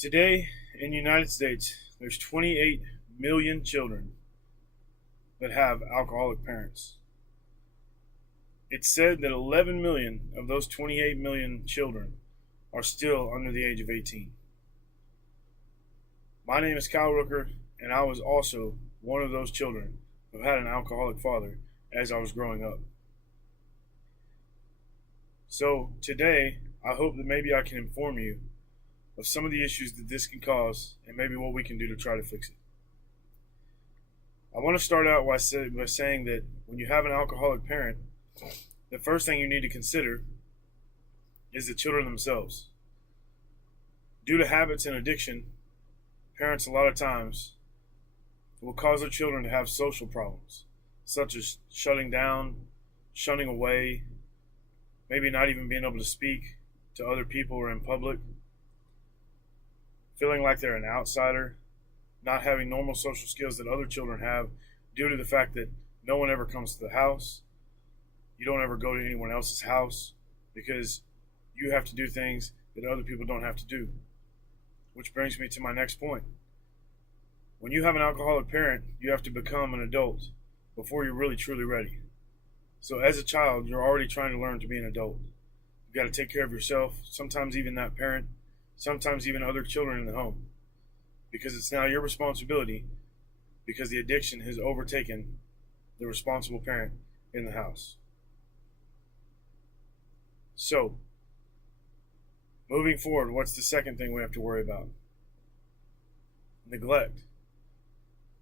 Today in the United States, there's 28 million children that have alcoholic parents. It's said that 11 million of those 28 million children are still under the age of 18. My name is Kyle Rooker, and I was also one of those children who had an alcoholic father as I was growing up. So today, I hope that maybe I can inform you of some of the issues that this can cause and maybe what we can do to try to fix it. I want to start out by saying that when you have an alcoholic parent, the first thing you need to consider is the children themselves. Due to habits and addiction, parents a lot of times will cause their children to have social problems, such as shutting down, shunning away, maybe not even being able to speak to other people or in public, feeling like they're an outsider, not having normal social skills that other children have due to the fact that no one ever comes to the house. You don't ever go to anyone else's house because you have to do things that other people don't have to do. Which brings me to my next point. When you have an alcoholic parent, you have to become an adult before you're really truly ready. So as a child, you're already trying to learn to be an adult. You've got to take care of yourself, sometimes even that parent, sometimes even other children in the home, because it's now your responsibility because the addiction has overtaken the responsible parent in the house. So, moving forward, what's the second thing we have to worry about? Neglect.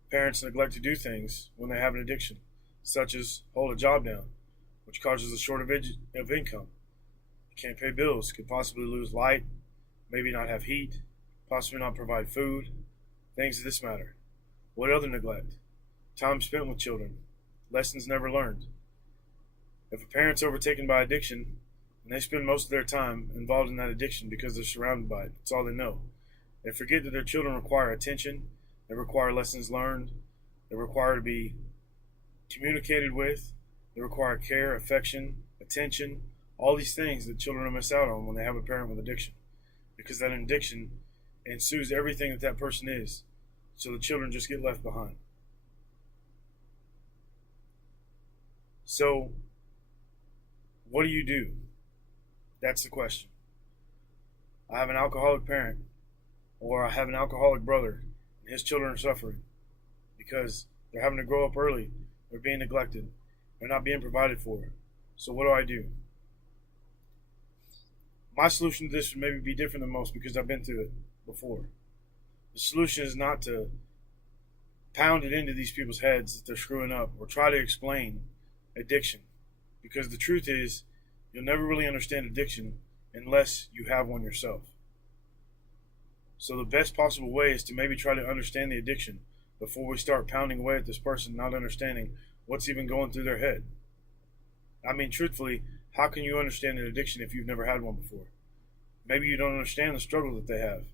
Parents neglect to do things when they have an addiction, such as hold a job down, which causes a shortage of income. You can't pay bills, could possibly lose light, maybe not have heat, possibly not provide food, things of this matter. What other neglect? Time spent with children, lessons never learned. If a parent's overtaken by addiction, and they spend most of their time involved in that addiction because they're surrounded by it, it's all they know. They forget that their children require attention, they require lessons learned, they require to be communicated with, they require care, affection, attention, all these things that children will miss out on when they have a parent with addiction. Because that addiction ensues everything that person is. So the children just get left behind. So, what do you do? That's the question. I have an alcoholic parent, or I have an alcoholic brother, and his children are suffering because they're having to grow up early, they're being neglected, they're not being provided for. So what do? My solution to this would maybe be different than most because I've been through it before. The solution is not to pound it into these people's heads that they're screwing up or try to explain addiction. Because the truth is, you'll never really understand addiction unless you have one yourself. So the best possible way is to maybe try to understand the addiction before we start pounding away at this person, not understanding what's even going through their head. I mean, truthfully, how can you understand an addiction if you've never had one before? Maybe you don't understand the struggle that they have.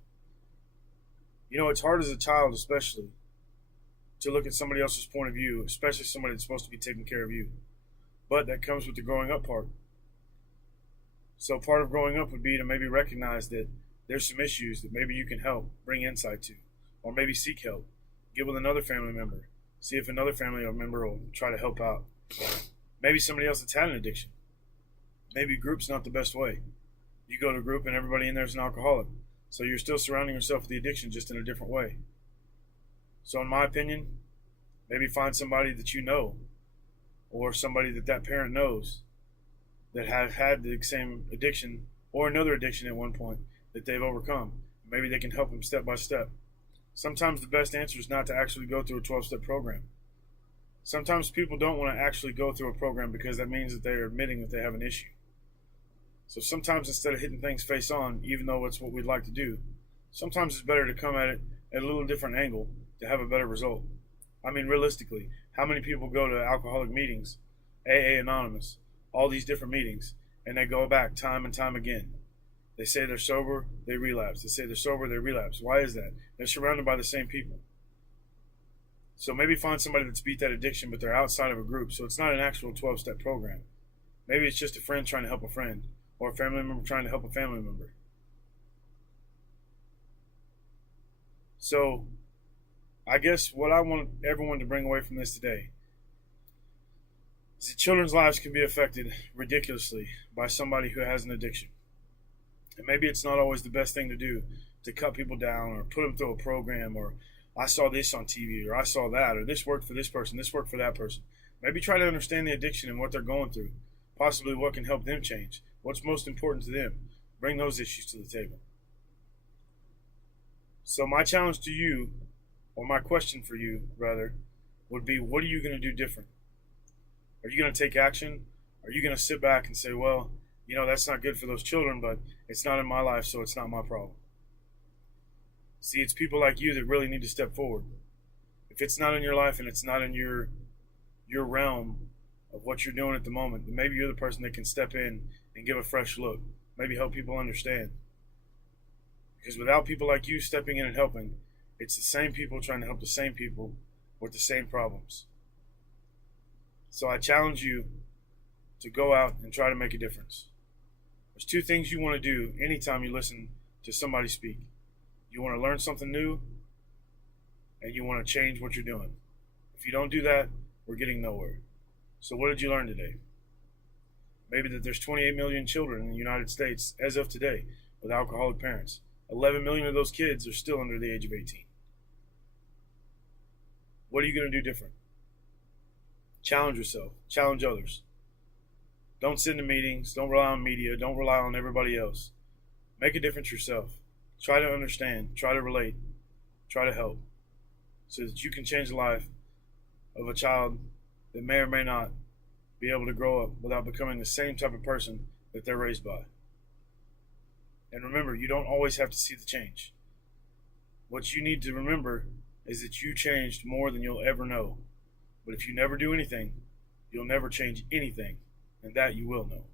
You know, it's hard as a child especially to look at somebody else's point of view, especially somebody that's supposed to be taking care of you. But that comes with the growing up part. So part of growing up would be to maybe recognize that there's some issues that maybe you can help, bring insight to, or maybe seek help, get with another family member, see if another family member will try to help out. Maybe somebody else that's had an addiction. Maybe group's not the best way. You go to a group and everybody in there is an alcoholic. So you're still surrounding yourself with the addiction just in a different way. So in my opinion, maybe find somebody that you know or somebody that parent knows that have had the same addiction or another addiction at one point that they've overcome. Maybe they can help them step by step. Sometimes the best answer is not to actually go through a 12-step program. Sometimes people don't want to actually go through a program because that means that they're admitting that they have an issue. So sometimes instead of hitting things face on, even though it's what we'd like to do, sometimes it's better to come at it at a little different angle to have a better result. I mean, realistically, how many people go to alcoholic meetings, AA Anonymous, all these different meetings, and they go back time and time again? They say they're sober, they relapse. They say they're sober, they relapse. Why is that? They're surrounded by the same people. So maybe find somebody that's beat that addiction, but they're outside of a group, so it's not an actual 12-step program. Maybe it's just a friend trying to help a friend, or a family member trying to help a family member. So I guess what I want everyone to bring away from this today is that children's lives can be affected ridiculously by somebody who has an addiction. And maybe it's not always the best thing to do to cut people down or put them through a program, or I saw this on TV, or I saw that, or this worked for this person, this worked for that person. Maybe try to understand the addiction and what they're going through, possibly what can help them change, what's most important to them. Bring those issues to the table. So my challenge to you, or my question for you, rather, would be, what are you going to do different? Are you going to take action? Are you going to sit back and say, well, that's not good for those children, but it's not in my life, so it's not my problem? See, it's people like you that really need to step forward. If it's not in your life and it's not in your realm of what you're doing at the moment, then maybe you're the person that can step in and give a fresh look. Maybe help people understand. Because without people like you stepping in and helping, it's the same people trying to help the same people with the same problems. So I challenge you to go out and try to make a difference. There's two things you want to do anytime you listen to somebody speak. You want to learn something new, and you want to change what you're doing. If you don't do that, we're getting nowhere. So what did you learn today? Maybe that there's 28 million children in the United States as of today with alcoholic parents. 11 million of those kids are still under the age of 18. What are you going to do different? Challenge yourself. Challenge others. Don't sit in meetings. Don't rely on media. Don't rely on everybody else. Make a difference yourself. Try to understand. Try to relate. Try to help. So that you can change the life of a child that may or may not be able to grow up without becoming the same type of person that they're raised by. And remember, you don't always have to see the change. What you need to remember is that you changed more than you'll ever know. But if you never do anything, you'll never change anything, and that you will know.